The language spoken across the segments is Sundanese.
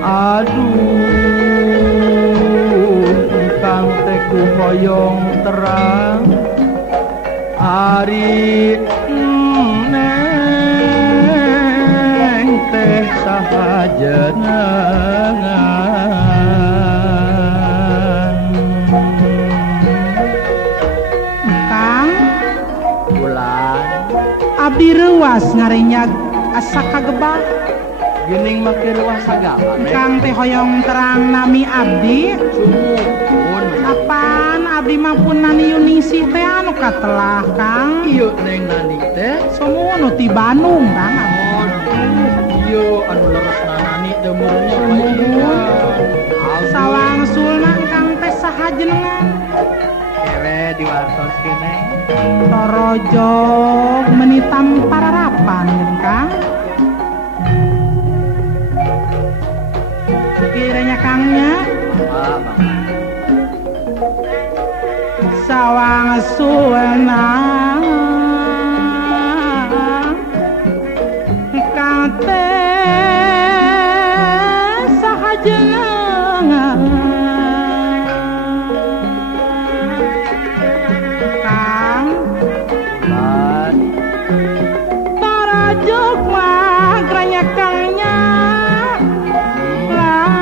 Aduh kang teku hoyong terang ari neng teh saha jenengan Kang bulan abdi reuas ngarenyag asa kagebah geuning make ruah sagala neng Kang teh hoyong terang nami abdi sumuhun apaan abdi mah pun nani Yunisi teh anu katelah Kang ieu neng nani teh semua nu ti Bandung Kang ieu anu leresna nani deumurnya bae sawangsulna Kang teh saha jenengan kere diwartos kene torojog menitam pararapan Kang kiranya Kangnya sawangsulna Kang teh saha jenengan Kang bulan torojog mah geranya Kangnya lah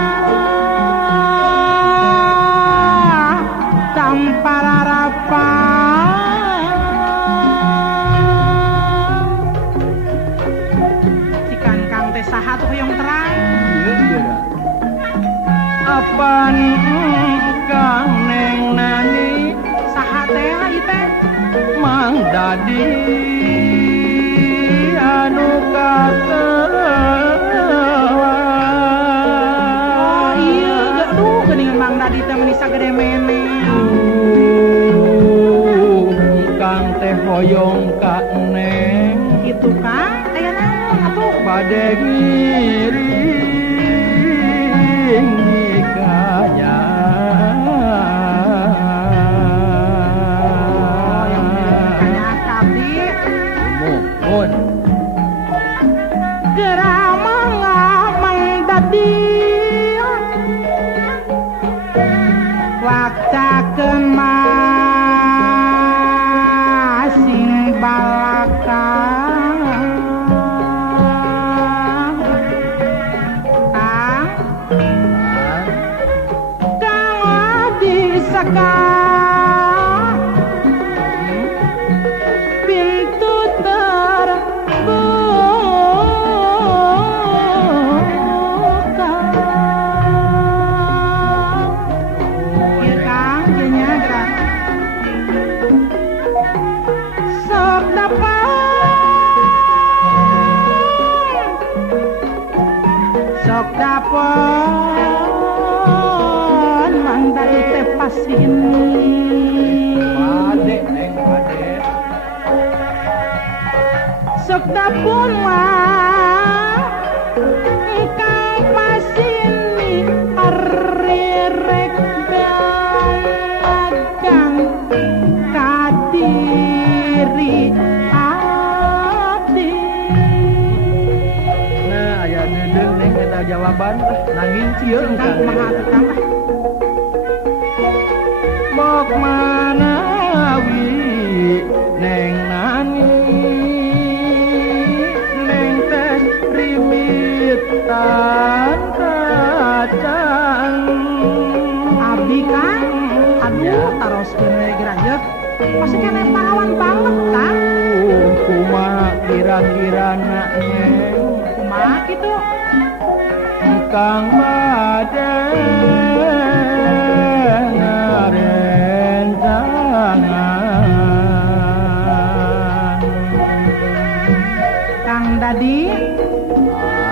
tanpa harapan cikan Kang teh saha tuh hoyong terang ieu geura apan kang neng nani saha teh ieu teh mang dadi anu oh iya aduh geuningan Mang Dadi teh meuni sagede mene kang teh hoyong ka neng gitu Kang aya naon atuh bade ngiring nikahnya kanya kabdi mohon gerama Mang Dadi waktakeun masing balaka Kang abdi sakang pintu terbuka ieu Kang nya gerak sok dapet Mang Dadi teh pasini bade neng bade sok dapun mah Kang pasini arerek dagang kadiri abdi nah aya dedeung neng eta jawaban nanging cieu Kang kumaha atuh Kang mok manawi neng nani neng teh rimitan kacang abdi Kang aduh taroskeun we geura masih kene parawan banget Kang kumaha kira-kira neng kumaha kitu kang bade ngarencangan Kang Dadi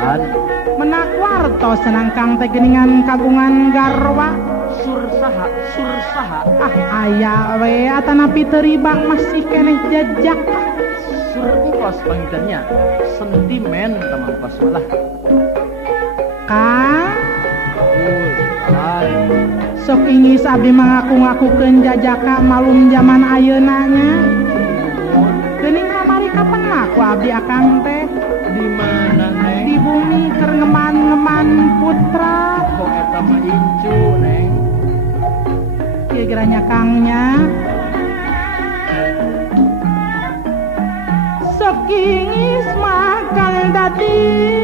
An menak wartos senang Kang teh geuningan kagungan garwa sursaha aya we atanapi teu riba masih keneh jejak sur engkos pangitnya sentimen tamangkos lah Kang Hai sok ingis abdi mengaku-ngakukeun jajaka malum zaman ayeuna nya geuning kamari kapan aku abdi akang teh di mana neng di bumi keur ngeman-ngeman putra kok eta mah incu neng kieu geranya kangnya sok ingis makan dadi